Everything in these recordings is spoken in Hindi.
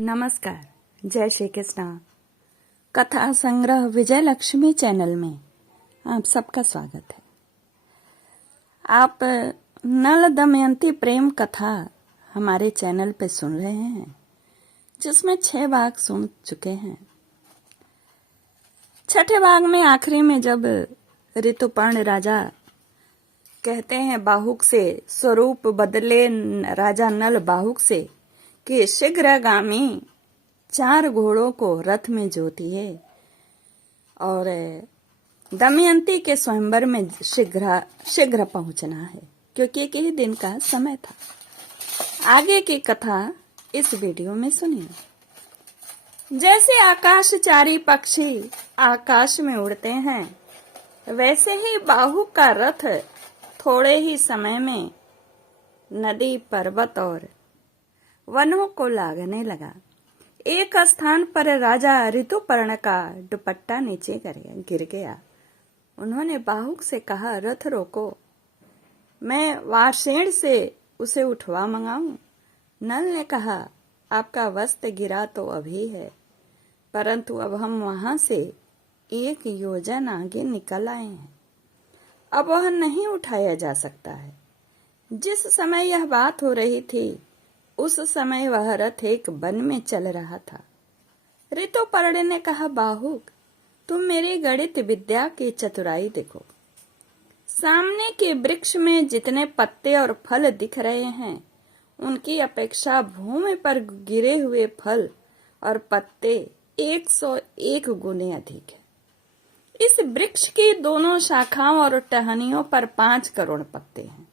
नमस्कार, जय श्री कृष्णा। कथा संग्रह विजय लक्ष्मी चैनल में आप सबका स्वागत है। आप नल दमयंती प्रेम कथा हमारे चैनल पे सुन रहे हैं, जिसमें 6 भाग सुन चुके हैं। छठे भाग में आखिरी में जब ऋतुपर्ण राजा कहते हैं बाहुक से, स्वरूप बदले राजा नल बाहुक से कि शीघ्रगामी 4 घोड़ों को रथ में जोतिए और दमयंती के स्वयंवर में शीघ्र पहुंचना है, क्योंकि एक ही दिन का समय था। आगे की कथा इस वीडियो में सुनिए। जैसे आकाशचारी पक्षी आकाश में उड़ते हैं, वैसे ही बाहुक का रथ थोड़े ही समय में नदी, पर्वत और वनों को लागने लगा। एक स्थान पर राजा ऋतुपर्ण का दुपट्टा नीचे गिर गया। उन्होंने बाहुक से कहा, रथ रोको, मैं वारसेन से उसे उठवा मंगाऊं। नल ने कहा, आपका वस्त्र गिरा तो अभी है, परंतु अब हम वहां से 1 योजन आगे निकल आए हैं, अब वह नहीं उठाया जा सकता है। जिस समय यह बात हो रही थी, उस समय वह रथ एक वन में चल रहा था। ऋतुपर्ण ने कहा, बाहुक, तुम मेरी गणित विद्या की चतुराई देखो। सामने के वृक्ष में जितने पत्ते और फल दिख रहे हैं, उनकी अपेक्षा भूमि पर गिरे हुए फल और पत्ते 101 गुने अधिक है। इस वृक्ष की दोनों शाखाओं और टहनियों पर 5 करोड़ पत्ते हैं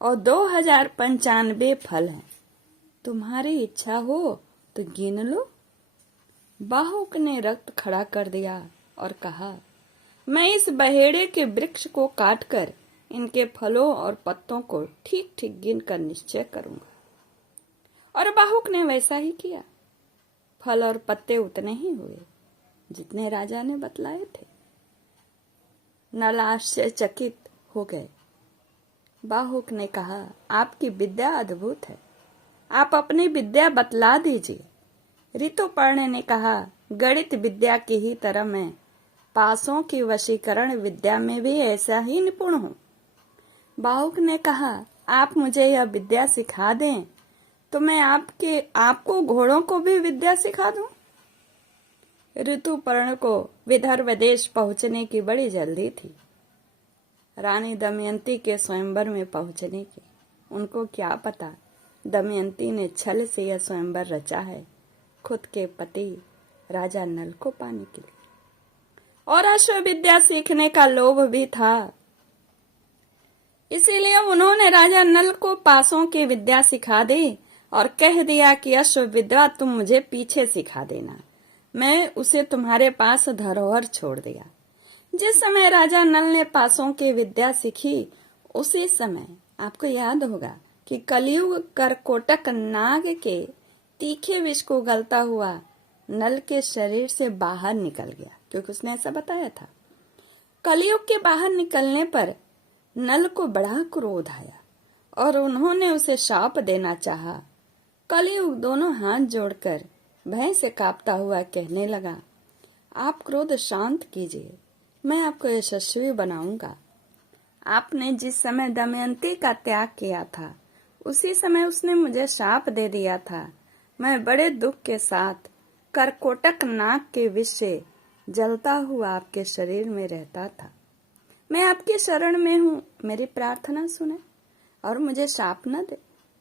और 2095 फल हैं। तुम्हारी इच्छा हो तो गिन लो। बाहुक ने रथ खड़ा कर दिया और कहा, मैं इस बहेड़े के वृक्ष को काटकर इनके फलों और पत्तों को ठीक ठीक गिनकर निश्चय करूंगा। और बाहुक ने वैसा ही किया। फल और पत्ते उतने ही हुए जितने राजा ने बतलाए थे। नल आश्चर्यचकित हो गए। बाहुक ने कहा, आपकी विद्या अद्भुत है, आप अपनी विद्या बतला दीजिए। ऋतुपर्ण ने कहा, गणित विद्या की ही तरह मैं पासों की वशीकरण विद्या में भी ऐसा ही निपुण हूँ। बाहुक ने कहा, आप मुझे यह विद्या सिखा दें तो मैं आपको घोड़ों को भी विद्या सिखा दूं। ऋतुपर्ण को विदर्भ देश पहुंचने की बड़ी जल्दी थी, रानी दमयंती के स्वयंवर में पहुंचने की। उनको क्या पता दमयंती ने छल से यह स्वयंवर रचा है, खुद के पति राजा नल को पाने के लिए। और अश्वविद्या सीखने का लोभ भी था, इसीलिए उन्होंने राजा नल को पासों की विद्या सिखा दी और कह दिया कि अश्वविद्या तुम मुझे पीछे सिखा देना, मैं उसे तुम्हारे पास धरोहर छोड़ दिया। जिस समय राजा नल ने पासों की विद्या सीखी, उसी समय आपको याद होगा कि कलयुग करकोटक नाग के तीखे विष को गलता हुआ नल के शरीर से बाहर निकल गया, क्योंकि उसने ऐसा बताया था। कलयुग के बाहर निकलने पर नल को बड़ा क्रोध आया और उन्होंने उसे शाप देना चाहा। कलयुग दोनों हाथ जोड़कर भय से कांपता हुआ कहने लगा, आप क्रोध शांत कीजिए, मैं आपको यशस्वी बनाऊंगा। आपने जिस समय दमयंती का त्याग किया था, उसी समय उसने मुझे शाप दे दिया था। मैं बड़े दुख के साथ करकोटक नाग के विष से जलता हुआ आपके शरीर में रहता था। मैं आपकी शरण में हूँ, मेरी प्रार्थना सुने और मुझे शाप न दे।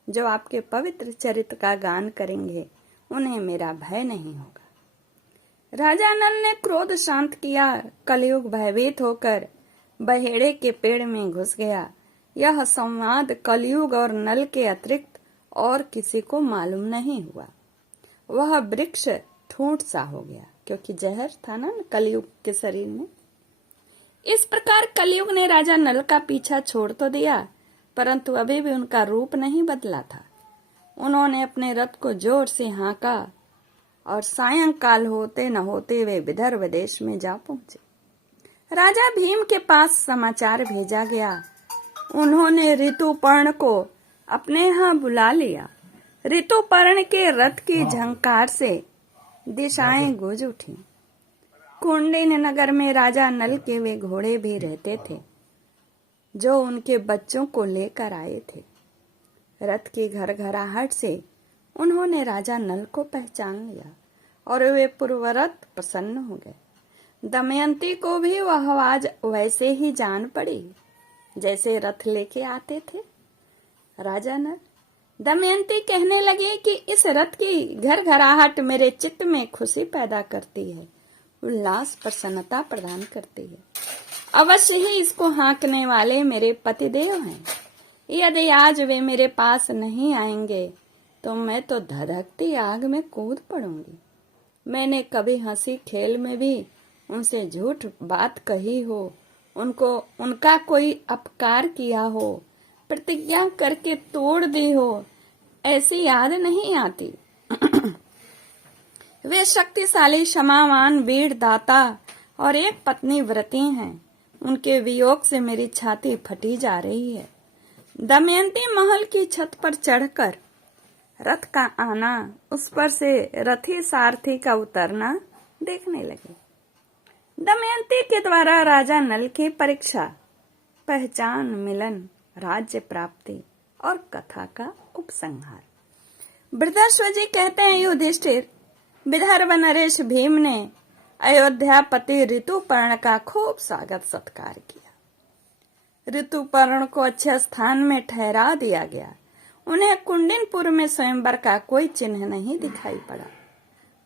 जो आपके पवित्र चरित्र का गान करेंगे, उन्हें मेरा भय नहीं होगा। राजा नल ने क्रोध शांत किया। कलयुग भयभीत होकर बहेड़े के पेड़ में घुस गया। यह संवाद कलयुग और नल के अतिरिक्त और किसी को मालूम नहीं हुआ। वह वृक्ष ठूंठ सा हो गया, क्योंकि जहर था ना कलयुग के शरीर में। इस प्रकार कलयुग ने राजा नल का पीछा छोड़ तो दिया, परंतु अभी भी उनका रूप नहीं बदला था। उन्होंने अपने रथ को जोर से हाँका और सायंकाल होते न होते वे विदर्भ देश में जा पहुंचे। राजा भीम के पास समाचार भेजा गया। उन्होंने ऋतुपर्ण को अपने यहाँ बुला लिया। ऋतुपर्ण के रथ की झंकार से दिशाएं गूंज उठी। कुंडिन नगर में राजा नल के वे घोड़े भी रहते थे जो उनके बच्चों को लेकर आए थे। रथ की घरघराहट से उन्होंने राजा नल को पहचान लिया और वे पूर्ववत प्रसन्न हो गए। दमयंती को भी वह आवाज वैसे ही जान पड़ी जैसे रथ लेके आते थे। राजा नल दमयंती कहने लगी कि इस रथ की घरघराहट मेरे चित्त में खुशी पैदा करती है, उल्लास प्रसन्नता प्रदान करती है। अवश्य ही इसको हाँकने वाले मेरे पतिदेव हैं। यदि आज वे मेरे पास नहीं आएंगे तो मैं तो धधकती आग में कूद पड़ूंगी। मैंने कभी हंसी खेल में भी उनसे झूठ बात कही हो, उनका कोई अपकार किया हो, प्रतिज्ञा करके तोड़ दी हो, ऐसी याद नहीं आती। वे शक्तिशाली क्षमावान वीर दाता और एक पत्नी व्रती हैं। उनके वियोग से मेरी छाती फटी जा रही है। दमयंती महल की छत पर चढ़कर रथ का आना, उस पर से रथी सारथी का उतरना देखने लगी। दमयंती के द्वारा राजा नल की परीक्षा, पहचान, मिलन, राज्य प्राप्ति और कथा का उपसंहार। बृहदश्व जी कहते हैं, युधिष्ठिर विदर्भ नरेश भीम ने अयोध्यापति ऋतुपर्ण का खूब स्वागत सत्कार किया। ऋतुपर्ण को अच्छे स्थान में ठहरा दिया गया। उन्हें कुंडिनपुर में स्वयंवर का कोई चिन्ह नहीं दिखाई पड़ा।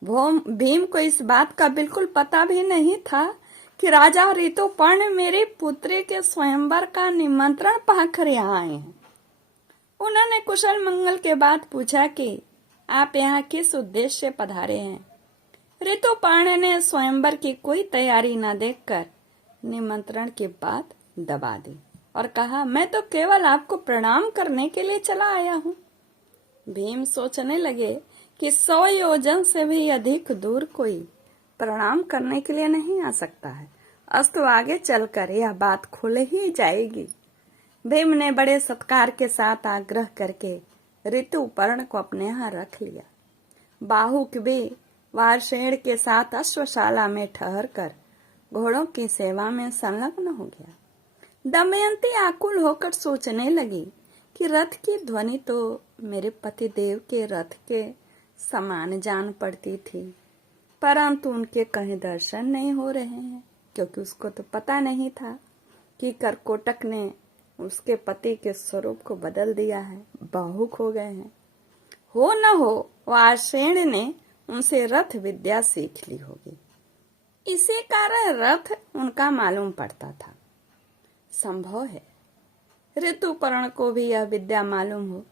भीम को इस बात का बिल्कुल पता भी नहीं था कि राजा ऋतुपर्ण मेरी पुत्री के स्वयंवर का निमंत्रण पाकर यहाँ आए हैं। उन्होंने कुशल मंगल के बाद पूछा कि आप यहाँ किस उद्देश्य से पधारे हैं। ऋतुपर्ण ने स्वयंवर की कोई तैयारी न देखकर निमंत्रण की बात दबा दी और कहा, मैं तो केवल आपको प्रणाम करने के लिए चला आया हूँ। भीम सोचने लगे कि 100 योजन से भी अधिक दूर कोई प्रणाम करने के लिए नहीं आ सकता है। अस्तु आगे चलकर यह बात खुल ही जाएगी। भीम ने बड़े सत्कार के साथ आग्रह करके ऋतुपर्ण को अपने यहाँ रख लिया। बाहुक भी वारसेन के साथ अश्वशाला में ठहरकर घोड़ों की सेवा में संलग्न हो गया। दमयंती आकुल होकर सोचने लगी कि रथ की ध्वनि तो मेरे पतिदेव के रथ के समान जान पड़ती थी, परंतु उनके कहीं दर्शन नहीं हो रहे हैं, क्योंकि उसको तो पता नहीं था कि करकोटक ने उसके पति के स्वरूप को बदल दिया है। बाहुक हो गए हैं। हो न हो वारसेन ने उनसे रथ विद्या सीख ली होगी, इसी कारण रथ उनका मालूम पड़ता था। संभव है ऋतुपर्ण को भी यह विद्या मालूम हो।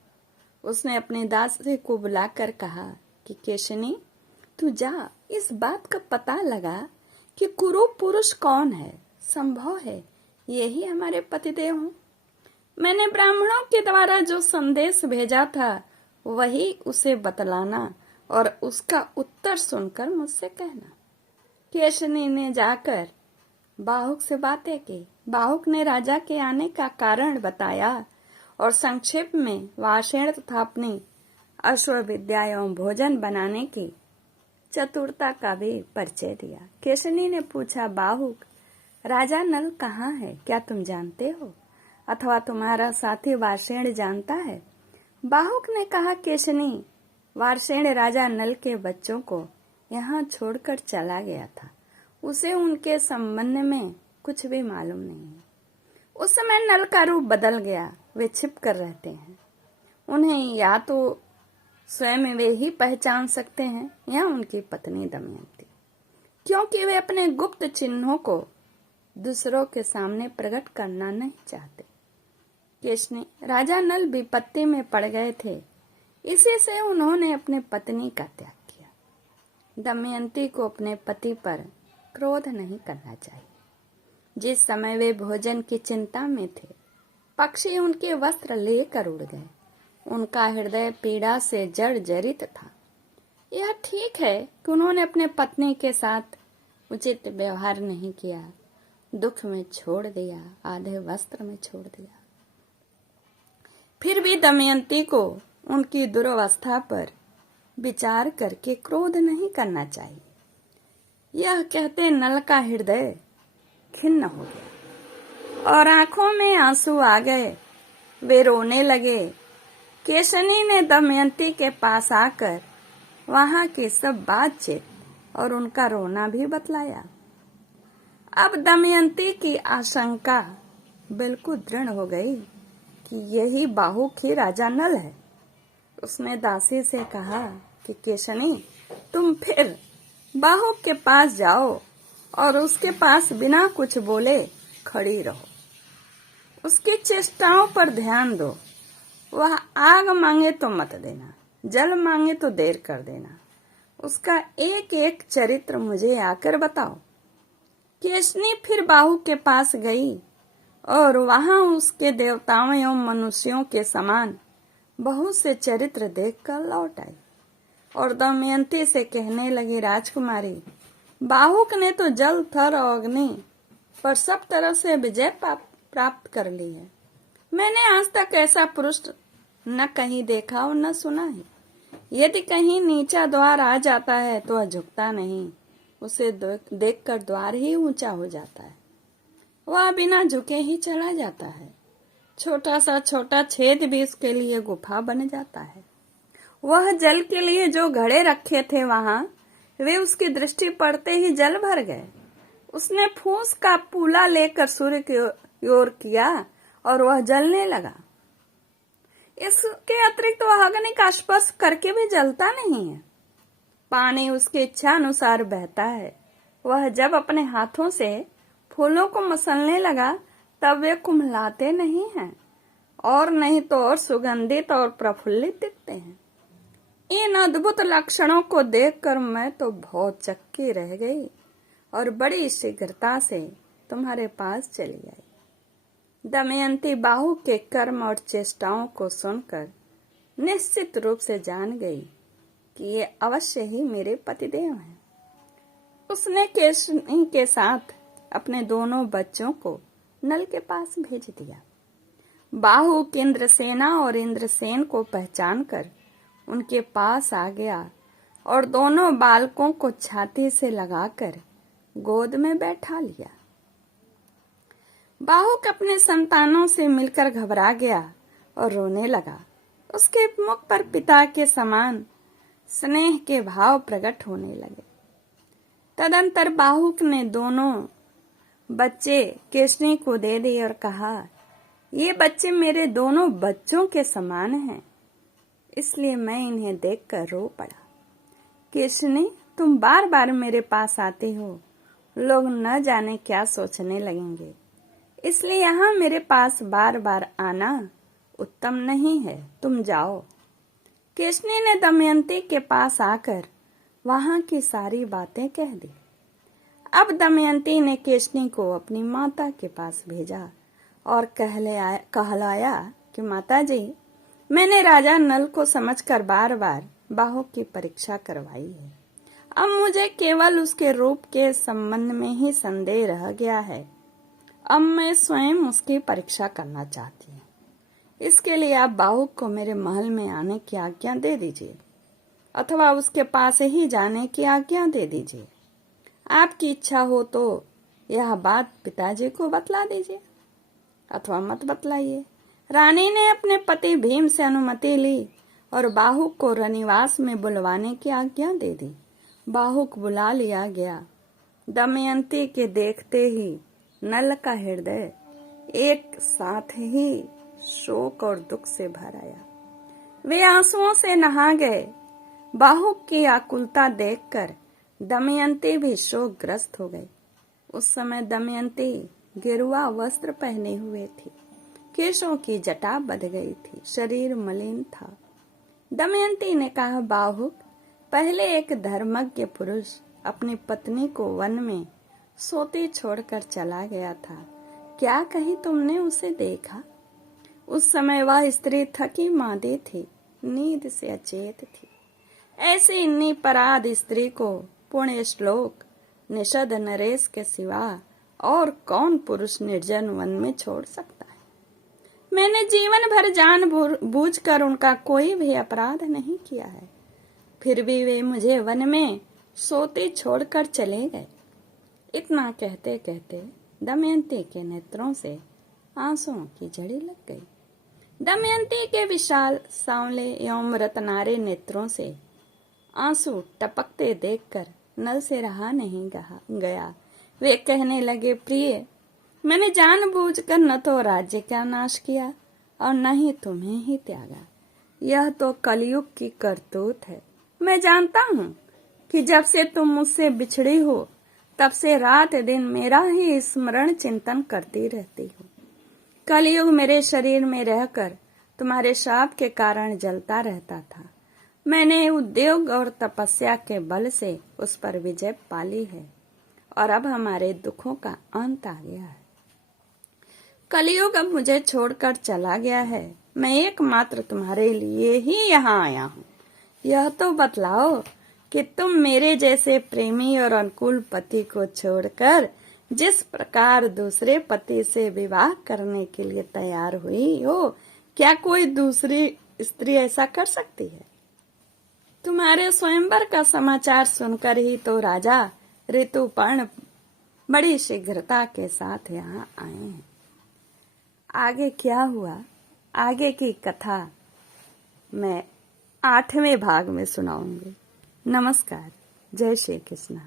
उसने अपनी दासी को बुलाकर कहा कि केशनी, तू जा इस बात का पता लगा कि कुरु पुरुष कौन है। संभव है यही हमारे पतिदेव हों। मैंने ब्राह्मणों के द्वारा जो संदेश भेजा था वही उसे बतलाना और उसका उत्तर सुनकर मुझसे कहना। केशनी ने जाकर बाहुक से बातें की। बाहुक ने राजा के आने का कारण बताया और संक्षेप में वारसेन तथा अपनी अश्वविद्या एवं भोजन बनाने की चतुरता का भी परिचय दिया। केशनी ने पूछा, बाहुक, राजा नल कहाँ है? क्या तुम जानते हो अथवा तुम्हारा साथी वारसेन जानता है? बाहुक ने कहा, केशनी, वारसेन राजा नल के बच्चों को यहाँ छोड़कर चला गया था। उसे उनके संबंध में कुछ भी मालूम नहीं है। उस समय नल का रूप बदल गया। वे छिप कर रहते हैं। उन्हें या तो स्वयं वे ही पहचान सकते हैं या उनकी पत्नी दमयंती, क्योंकि वे अपने गुप्त चिन्हों को दूसरों के सामने प्रकट करना नहीं चाहते। केशनी, राजा नल विपत्ति में पड़ गए थे, इसी से उन्होंने अपने पत्नी का त्याग किया। दमयंती को अपने पति पर क्रोध नहीं करना चाहिए। जिस समय वे भोजन की चिंता में थे, पक्षी उनके वस्त्र लेकर उड़ गए। उनका हृदय पीड़ा से जर्जरित था। यह ठीक है कि उन्होंने अपने पत्नी के साथ उचित व्यवहार नहीं किया, दुख में छोड़ दिया, आधे वस्त्र में छोड़ दिया। फिर भी दमयंती को उनकी दुर्वस्था पर विचार करके क्रोध नहीं करना चाहिए। यह कहते नल का हृदय खिन्न हो गया और आंखों में आंसू आ गए। वे रोने लगे। केशनी ने दमयंती के पास आकर वहां की सब बातचीत और उनका रोना भी बतलाया। अब दमयंती की आशंका बिल्कुल दृढ़ हो गई कि यही बाहुक ही राजा नल है। उसने दासी से कहा कि केशनी, तुम फिर बाहुक के पास जाओ और उसके पास बिना कुछ बोले खड़ी रहो। उसकी चेष्टाओं पर ध्यान दो। वह आग मांगे तो मत देना, जल मांगे तो देर कर देना। उसका एक एक चरित्र मुझे आकर बताओ। केशनी फिर बाहुक के पास गई और वहां उसके देवताओं एवं मनुष्यों के समान बहुत से चरित्र देखकर लौट आई और दमयंती से कहने लगी, राजकुमारी, बाहुक ने तो जल, थर और अग्नि पर सब तरह से विजय प्राप्त कर ली है। मैंने आज तक ऐसा पुरुष न कहीं देखा और न सुना है। यदि कहीं नीचा द्वार आ जाता है तो वह झुकता नहीं, उसे देखकर द्वार ही ऊंचा हो जाता है। वह बिना झुके ही चला जाता है। छोटा सा छोटा छेद भी उसके लिए गुफा बन जाता है। वह जल के लिए जो घड़े रखे थे वहां, वे उसकी दृष्टि पड़ते ही जल भर गए। उसने फूस का पूला लेकर सूर्य की ओर किया और वह जलने लगा। इसके अतिरिक्त वह अग्नि का स्पर्श करके भी जलता नहीं है। पानी उसकी इच्छा अनुसार बहता है। वह जब अपने हाथों से फूलों को मसलने लगा तब वे कुम्हलाते नहीं हैं और नहीं तो और सुगंधित और प्रफुल्लित दिखते हैं। इन अद्भुत लक्षणों को देखकर मैं तो बहुत चक्की रह गई और बड़ी शीघ्रता से तुम्हारे पास चली आई। दमयंती बाहुक के कर्म और चेष्टाओं को सुनकर निश्चित रूप से जान गई कि ये अवश्य ही मेरे पतिदेव हैं। उसने केशनी के साथ अपने दोनों बच्चों को नल के पास भेज दिया। बाहुक इंद्रसेना और इंद्रसेन को पहचान कर उनके पास आ गया और दोनों बालकों को छाती से लगाकर गोद में बैठा लिया। बाहुक अपने संतानों से मिलकर घबरा गया और रोने लगा। उसके मुख पर पिता के समान स्नेह के भाव प्रकट होने लगे। तदंतर बाहुक ने दोनों बच्चे केशनी को दे दिए और कहा, ये बच्चे मेरे दोनों बच्चों के समान हैं, इसलिए मैं इन्हें देखकर रो पड़ा। केशनी, तुम बार बार मेरे पास आते हो, लोग न जाने क्या सोचने लगेंगे, इसलिए यहाँ मेरे पास बार बार आना उत्तम नहीं है। तुम जाओ। केशनी ने दमयंती के पास आकर वहां की सारी बातें कह दी। अब दमयंती ने केशनी को अपनी माता के पास भेजा और कहलाया कि माता जी, मैंने राजा नल को समझकर बार बार बाहुक की परीक्षा करवाई है। अब मुझे केवल उसके रूप के संबंध में ही संदेह रह गया है। अब मैं स्वयं उसकी परीक्षा करना चाहती हूँ। इसके लिए आप बाहुक को मेरे महल में आने की आज्ञा दे दीजिए अथवा उसके पास ही जाने की आज्ञा दे दीजिए। आपकी इच्छा हो तो यह बात पिताजी को बतला दीजिए अथवा मत बतलाइए। रानी ने अपने पति भीम से अनुमति ली और बाहुक को रनिवास में बुलवाने की आज्ञा दे दी। बाहुक बुला लिया गया। दमयंती के देखते ही नल का हृदय एक साथ ही शोक और दुख से भर आया। वे आंसुओं से नहा गए। बाहुक की आकुलता देखकर दमयंती भी शोकग्रस्त हो गई। उस समय दमयंती गेरुआ वस्त्र पहने हुए थी, केशों की जटा बंध गई थी, शरीर मलिन था। दमयंती ने कहा, बाहुक, पहले एक धर्मज्ञ पुरुष अपनी पत्नी को वन में सोती छोड़कर चला गया था। क्या कहीं तुमने उसे देखा? उस समय वह स्त्री थकी मांदी थी, नींद से अचेत थी। ऐसी निपराध स्त्री को पुण्य श्लोक निषद नरेश के सिवा और कौन पुरुष निर्जन वन में छोड़ सकता है? मैंने जीवन भर बूझ कर उनका कोई भी अपराध नहीं किया है, फिर भी वे मुझे वन में सोते छोड़कर चले गए। इतना कहते कहते दमयंती के नेत्रों से आंसुओं की झड़ी लग गई। दमयंती के विशाल सांवले एवं रत्नारे नेत्रों से आंसू टपकते देखकर नल से रहा नहीं गया। वे कहने लगे, प्रिय, मैंने जानबूझकर न तो राज्य का नाश किया और न ही तुम्हें ही त्यागा। यह तो कलयुग की करतूत है। मैं जानता हूँ कि जब से तुम मुझसे बिछड़ी हो तब से रात दिन मेरा ही स्मरण चिंतन करती रहती हो। कलयुग मेरे शरीर में रहकर तुम्हारे शाप के कारण जलता रहता था। मैंने उद्योग और तपस्या के बल से उस पर विजय पाली है और अब हमारे दुखों का अंत आ गया है। कलयुग अब मुझे छोड़कर चला गया है। मैं एकमात्र तुम्हारे लिए ही यहाँ आया हूँ। यह तो बतलाओ कि तुम मेरे जैसे प्रेमी और अनुकूल पति को छोड़कर जिस प्रकार दूसरे पति से विवाह करने के लिए तैयार हुई हो, क्या कोई दूसरी स्त्री ऐसा कर सकती है? तुम्हारे स्वयंवर का समाचार सुनकर ही तो राजा ऋतुपर्ण बड़ी शीघ्रता के साथ यहाँ आए हैं। आगे क्या हुआ, आगे की कथा मैं 8वें भाग में सुनाऊंगी। नमस्कार। जय श्री कृष्ण।